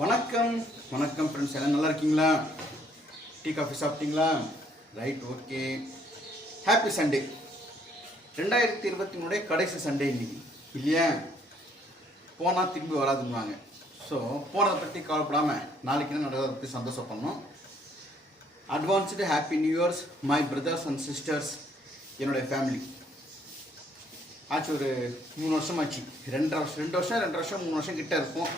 வணக்கம் வணக்கம் ஃப்ரெண்ட்ஸ், எல்லாம் நல்லா இருக்கீங்களா? டீ காஃபி சாப்பிட்டீங்களா? Right, okay. Happy Sunday. 2023 கடைசி சண்டே இன்னைக்கு இல்லையா? போனால் திரும்பி வராதுன்னுவாங்க. ஸோ போனதை பற்றி கவலைப்படாமல் நாளைக்கு என்ன நடக்கிறத பற்றி சந்தோஷப்படணும். Advanced happy new years my brothers and sisters, என்னுடைய ஃபேமிலி. ஆச்சு ஒரு 3 வருஷம் ஆச்சு. 2 வருஷம் 3 வருஷம் கிட்டே இருக்கும்.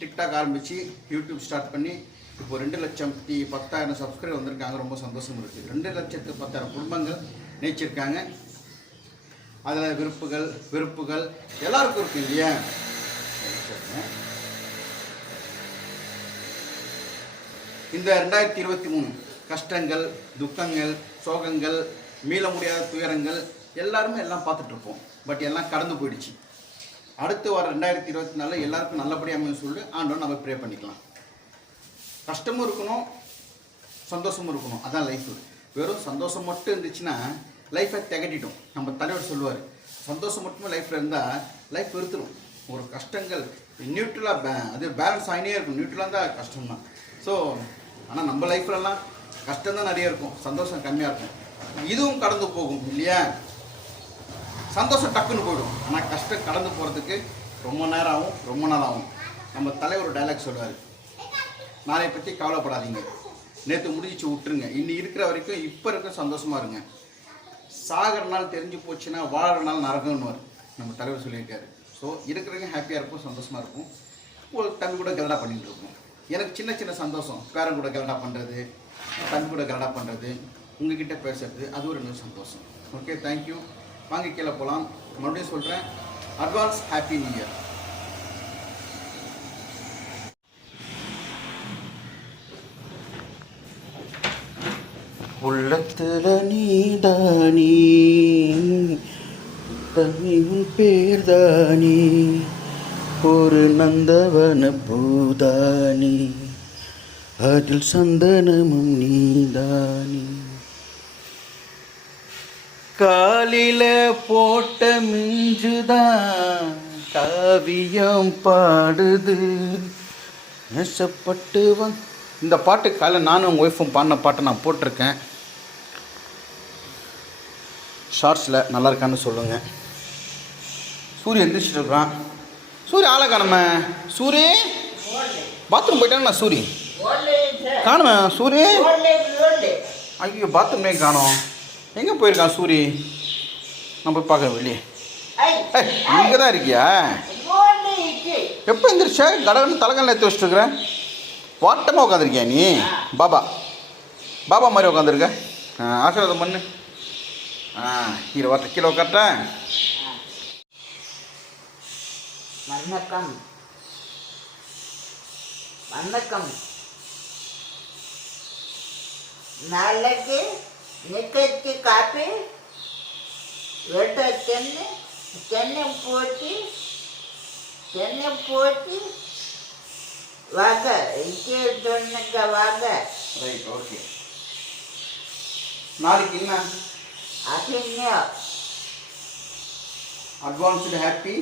டிக்டாக் ஆரம்பித்து யூடியூப் ஸ்டார்ட் பண்ணி இப்போ 2,10,000 சப்ஸ்கிரைபர் வந்திருக்காங்க. ரொம்ப சந்தோஷம் இருக்குது. 2,10,000 குடும்பங்கள் நினைச்சிருக்காங்க. அதில் வெறுப்புகள் எல்லாருக்கும் இருக்குது இல்லையா? இந்த 2023 கஷ்டங்கள், துக்கங்கள், சோகங்கள், மீள முடியாத துயரங்கள் எல்லாருமே எல்லாம் பார்த்துட்ருப்போம். பட் எல்லாம் கடந்து போயிடுச்சு. அடுத்து வர 2024 எல்லாருக்கும் நல்லபடியாக அமையும் சொல்லி ஆண்டவன் நம்ம ப்ரே பண்ணிக்கலாம். கஷ்டமும் இருக்கணும், சந்தோஷமும் இருக்கணும். அதான் லைஃப். வெறும் சந்தோஷம் மட்டும் இருந்துச்சுன்னா லைஃப்பை திகட்டிட்டோம். நம்ம தலைவர் சொல்லுவார், சந்தோஷம் மட்டுமே லைஃப்பில் இருந்தால் லைஃப் வெறுத்துடும். ஒரு கஷ்டங்கள் நியூட்ரலாக அது பேலன்ஸ் ஆகினே இருக்கும். நியூட்ரலாக இருந்தால் கஷ்டம் தான். ஸோ ஆனால் நம்ம லைஃப்லலாம் கஷ்டம்தான் நிறைய இருக்கும், சந்தோஷம் கம்மியாக இருக்கும். இதுவும் கடந்து போகும் இல்லையா? சந்தோஷம் டக்குன்னு போயிடும். ஆனால் கஷ்டம் கடந்து போகிறதுக்கு ரொம்ப நேரம் ஆகும், ரொம்ப நாள் ஆகும். நம்ம தலைவர் ஒரு டைலாக் சொல்லுவார், நாளை பற்றி கவலைப்படாதீங்க, நேற்று முடிஞ்சிச்சு விட்டுருங்க, இன்னி இருக்கிற வரைக்கும் இப்போ இருக்க சந்தோஷமாக இருங்க, சாகிற நாள் தெரிஞ்சு போச்சுன்னா வாழற நாள் நரகம்னுவார் நம்ம தலைவர் சொல்லியிருக்காரு. ஸோ இருக்கிறவங்க ஹாப்பியாக இருக்கும், சந்தோஷமாக இருக்கும். ஒரு தம்பி கூட கலடா பண்ணிகிட்டு இருக்கும். எனக்கு சின்ன சின்ன சந்தோஷம், பேரன் கூட கலடா பண்ணுறது, தம்பி கூட கலடா பண்ணுறது, உங்ககிட்ட பேசுறது, அது ஒரு இன்னும் சந்தோஷம். Okay, thank you. வாங்க கீழே போகலாம். மறுபடியும் சொல்கிறேன், அட்வான்ஸ் ஹாப்பி நியூ இயர். உள்ளத்துல நீதானி தமிழ் பேர்தானி, ஒரு நந்தவன பூதானி, அதில் சந்தனமும் நீதானி, காலில போட்ட மிஞ்சுதான் காவியம் பாடுது நெசப்பட்டு இந்த பாட்டு காலையில் நானும் உங்கள் ஒய்ஃபும் பாடின பாட்டை நான் போட்டிருக்கேன் ஷார்ட்ஸில். நல்லா இருக்கான்னு சொல்லுங்கள். சூரிய எந்திரிச்சிட்டு இருக்கான். சூரிய ஆளை காணுமே. சூரிய பாத்ரூம் போயிட்டானா? சூரிய காணுமே. சூரிய ஐயோ பாத்ரூம்லே காணோம். எங்கே போயிருக்கான் சூரி? நான் போய் பார்க்குறேன் வெளியே. இங்கே தான் இருக்கியா? எப்போ எந்திரிச்சா? கடகன்னு தலைகல்ல எடுத்து வச்சுட்டுருக்குறேன். வாட்டமாக உட்காந்துருக்கியா நீ? பாபா மாதிரி உட்காந்துருக்க. ஆசீர்வாதம் பண்ணு. கீழே வாட்ட, கீழே உட்காட்டேன். வணக்கம் வணக்கம். நாளைக்கு நிக்கச்சி காப்பி வெட்ட தென்னை போட்டு வாங்க. இங்கே சொன்னங்க வாங்க. Right, okay. நாளைக்கு என்ன? Happy advanced happy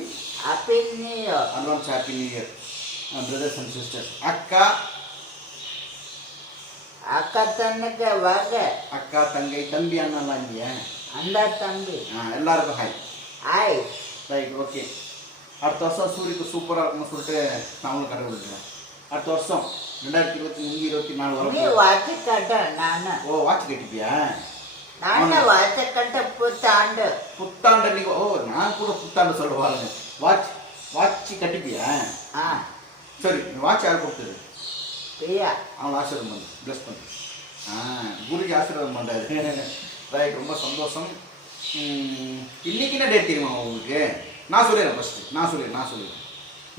new year. Advance happy new year brothers and sisters. அக்கா தன்னுக்க வாங்க. அக்கா, தங்கை, தம்பி, அண்ணாலாம் இல்லையா? அந்த தம்பி எல்லாருக்கும் ஹாய். ஹாய். Right, okay. அடுத்த வருஷம் சூரியக்கு சூப்பராக இருக்கும்னு சொல்லிட்டு நாங்களும் கடை விடுறேன். அடுத்த வருஷம் 2023-24 வரும். வாட்ச் கட்ட நான். ஓ, வாட்ச் கட்டிப்பியா? நான் வாட்ச் கட்ட புத்தாண்டு அன்னைக்கு. ஓ, நான் கூட புத்தாண்டு சொல்லுவாங்க. வாட்ச் கட்டிப்பியா? சரி, வாட்ச் யார் கொடுத்தது? பிரியா. அவன் ஆசீர்வாதம் பண்ணு, ப்ளஸ் பண்ணு. குருஜி ஆசீர்வாதம் பண்ணுறாரு. ரைட், ரொம்ப சந்தோஷம். இன்னைக்கு என்ன டேட் தெரியுமா உங்களுக்கு? நான் சொல்லிடுறேன் ஃபஸ்ட்டு. நான் சொல்லிடுறேன்.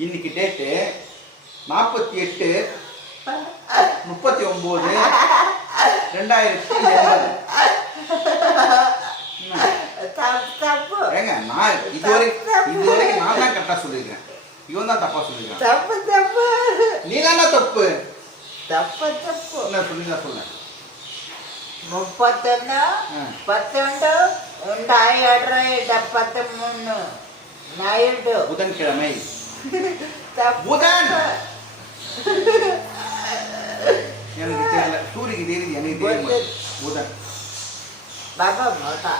இன்னைக்கு டேட்டு 48/39/2020. ஏங்க, நான் இதுவரைக்கும் நான் தான் கரெக்டாக சொல்லியிருக்கேன். இவன் தான் தப்பாக சொல்லியிருக்கான். நீ தானே தப்பு. என்ன சொல்லுங்க? 31/12/2023 நைட்டு புதன்கிழமை. எனக்கு தெரியல. சூரியக்கு தெரியுது, எனக்கு தெரிய மாட்டேங்குது. புதன். பாபா மோட்டா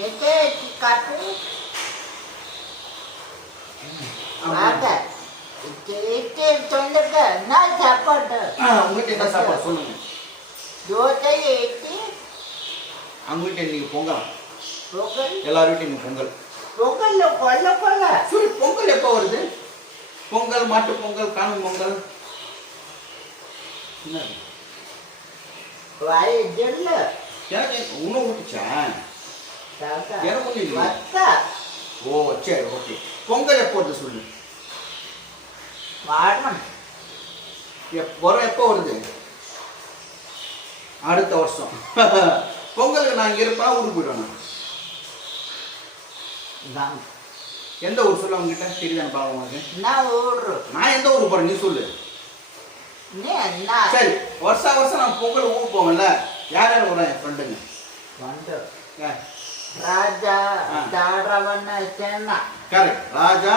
நிக்கே காப்பி வாங்க இக்கே சொல்லுங்க நான் சாப்பாடு உங்ககிட்ட என்ன சாப்பாடு சொல்லுங்க. தோசை ஏற்றி அவங்ககிட்ட இன்னைக்கு பொங்கல். பொங்கல் எல்லாரும் வீட்டும் இன்னைக்கு பொங்கல். பொங்கல்ல கொல்ல கொல்ல சரி, பொங்கல் எப்போ வருது? பொங்கல், மாட்டு பொங்கல், காணும் பொங்கல். என்ன வாய் ஜெல்லு எனக்கு உணவு ஊட்டுச்சா? எனக்கு ஒன்றும் இல்லை. வத்தா ஓ சரி, ஓகே. பொங்கல் எப்போ வருது சொல்லு. வாடம் வரும். எப்போ வருது? அடுத்த வருஷம். பொங்கலுக்கு நான் இங்கே இருப்பேன், ஊருக்கு போயிடுவேன். தான் எந்த ஊர் சொல்ல அவங்ககிட்ட தெரியுதான்னு பாருங்க உனக்கு. நான் ஓடுறோம் நான் எந்த ஊருக்கு போகிறேன் நீ சொல்லு. நீ என்ன சரி, வருஷம் நான் பொங்கல் ஊருக்கு போவேன்ல. யார் யார் வரேன்? என் ஃப்ரெண்டுங்க. வந்து யார்? ராஜா தாடவண்ண சேனா கரெக்ட். ராஜா,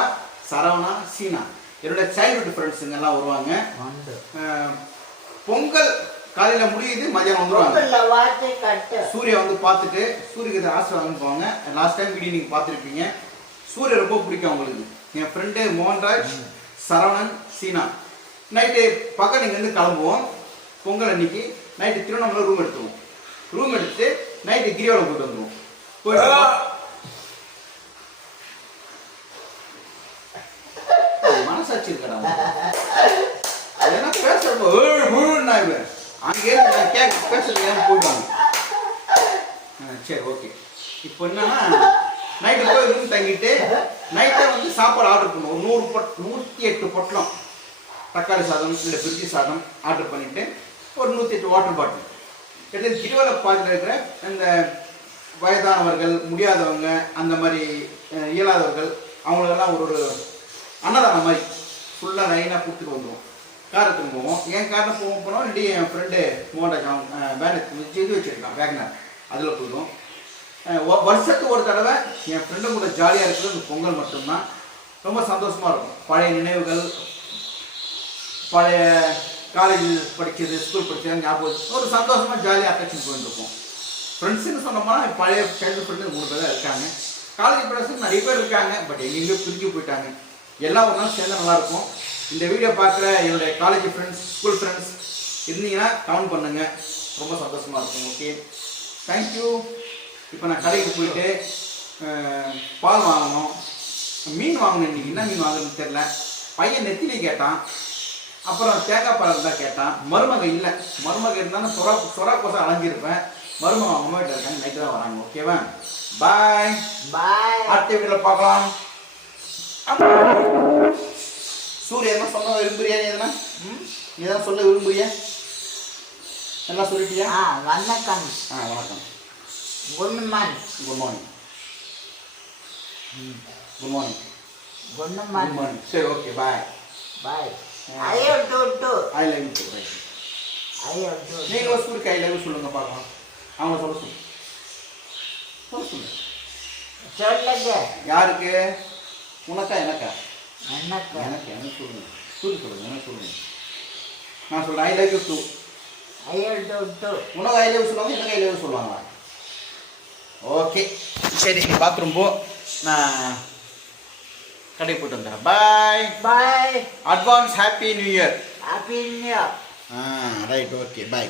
சரவணா, சீனா என்னோட சைல்ட்ஹுட் ஃப்ரெண்ட்ஸுங்க எல்லாம் வருவாங்க. வந்து பொங்கல் காலையில் முடியுது, மதியானம் வந்துடுவாங்க. பொங்கல்ல வார்த்தை கட்டு சூர்யா வந்து பார்த்துட்டு சூரியக்கு ஆசீர்வாதம் போவாங்க. லாஸ்ட் டைம் வீடியோ நீங்கள் பார்த்துருப்பீங்க. சூர்யா ரொம்ப பிடிக்கும் அவங்களுக்கு. என் ஃப்ரெண்டு மோகன்ராஜ், சரவணன், சீனா. நைட்டு பக்கம் இங்கேருந்து கிளம்புவோம். பொங்கல் அன்னைக்கு நைட்டு திருவண்ணாமலை ரூம் எடுத்துவோம். ரூம் எடுத்து நைட்டு கிரிவலம் போயிட்டு வந்துடுவோம். போயிட்டு மனசாட்சி இருக்கடா என்ன பேசுறப்போ அங்கே கேட்க பேசுறது ஏன் போயிடுவாங்க. சரி, ஓகே. இப்போ என்னன்னா நைட்டு போய் ரூம் தங்கிட்டு நைட்டே வந்து சாப்பாடு ஆர்டர் பண்ணுவோம். 108 பொட்டலம் தக்காளி சாதம் இல்லை பிரிட்ஜி சாதம் ஆர்டர் பண்ணிவிட்டு ஒரு 108 வாட்டர் பாட்டில் எடுத்து கிரிவல பாதையில் இருக்கிற இந்த வயதானவர்கள், முடியாதவங்க, அந்த மாதிரி இயலாதவர்கள் அவங்களெல்லாம் ஒரு அன்னதானம் மாதிரி ஃபுல்லாக லைனாக கொடுத்துட்டு வந்துடுவோம். காரத்துக்கு போவோம். என் காரில் போனோம். இல்லாட்டி என் ஃப்ரெண்டு மோகன்ராஜ் அவன் வேனுக்கு இது வச்சுருக்கான் வேகனர், அதில் போயிடுவோம். வருஷத்துக்கு ஒரு தடவை என் ஃப்ரெண்டு கூட ஜாலியாக இருக்கிறது இந்த பொங்கல் மட்டும்தான். ரொம்ப சந்தோஷமாக இருக்கும். பழைய நினைவுகள், பழைய காலேஜ் படித்தது, ஸ்கூல் படித்தது ஞாபகம் ஒரு சந்தோஷமாக ஜாலியாக அஃபெக்ஷன் போயிட்டுருப்போம். ஃப்ரெண்ட்ஸுன்னு சொன்னோம்னா பழைய சைல்டு ஃப்ரெண்டு 3 பேர் தான் இருக்காங்க. காலேஜ் ஃப்ரெண்ட்ஸுக்கு நிறைய பேர் இருக்காங்க. பட் எங்கெங்கேயோ பிரிஞ்சு போயிட்டாங்க. எல்லாம் ஒரு நாள் சேர்ந்து நல்லாயிருக்கும். இந்த வீடியோ பார்க்குற என்னுடைய காலேஜ் ஃப்ரெண்ட்ஸ், ஸ்கூல் ஃப்ரெண்ட்ஸ் இருந்தீங்கன்னா கமெண்ட் பண்ணுங்கள். ரொம்ப சந்தோஷமாக இருக்கும். Okay, thank you. இப்போ நான் கடைக்கு போயிட்டு பால் வாங்கணும், மீன் வாங்கணும். இன்றைக்கி என்ன மீன் வாங்கணும்னு தெரில. பையன் நெத்திலி கேட்டான், அப்புறம் தேங்காய் பால் தான் கேட்டான். மருமக இல்லை. மருமக இருந்தாலும் சொரா கோசம் அலைஞ்சிருப்பேன். மருமக அவங்க அம்மா வீட்டில் இருக்காங்க. நைட்டு தான் வராங்க. ஓகேவா? பாய் பாய். அடுத்த வீட்டில் பார்க்கலாம். சூரிய என்ன சொல்ல விரும்புறியா? நீ எதனா சொல்ல விரும்புறியா? எல்லாம் சொல்லிட்டியா? வணக்கம். வணக்கம். Good morning. Good morning. Good morning. Good good morning. Morning. சரி, ஓகே, பாய். பாய். ஐயோ டூ ஐ லவ் யூ. ஐயோ டூ நீங்கள் ஸ்கூலுக்கு ஐ லவ் யூ சொல்லுங்க பார்க்கலாம். அவங்க சொல்ல சொல்லு. சொல்லுங்க. சொல்லுங்க. யாருக்கு? உனக்கா எனக்கா? எனக்கு எனக்கு சொல்லுங்க. சொல்லுங்க. எனக்கு சொல்லுங்க. நான் சொல்கிறேன் ஐ லவ் யூ டூ. ஐயோ டூ உனக்கு ஐ லவ் சொல்லுவாங்க, எனக்கு ஐ லவ் சொல்லுவாங்களா? ஓகே, சரி. நீ பாத்ரூம் போ, நான் கடைக்கு போயிட்டு வந்துடுறேன். Bye. Bye. Advance happy new year. Happy new year. Right, okay, பாய்.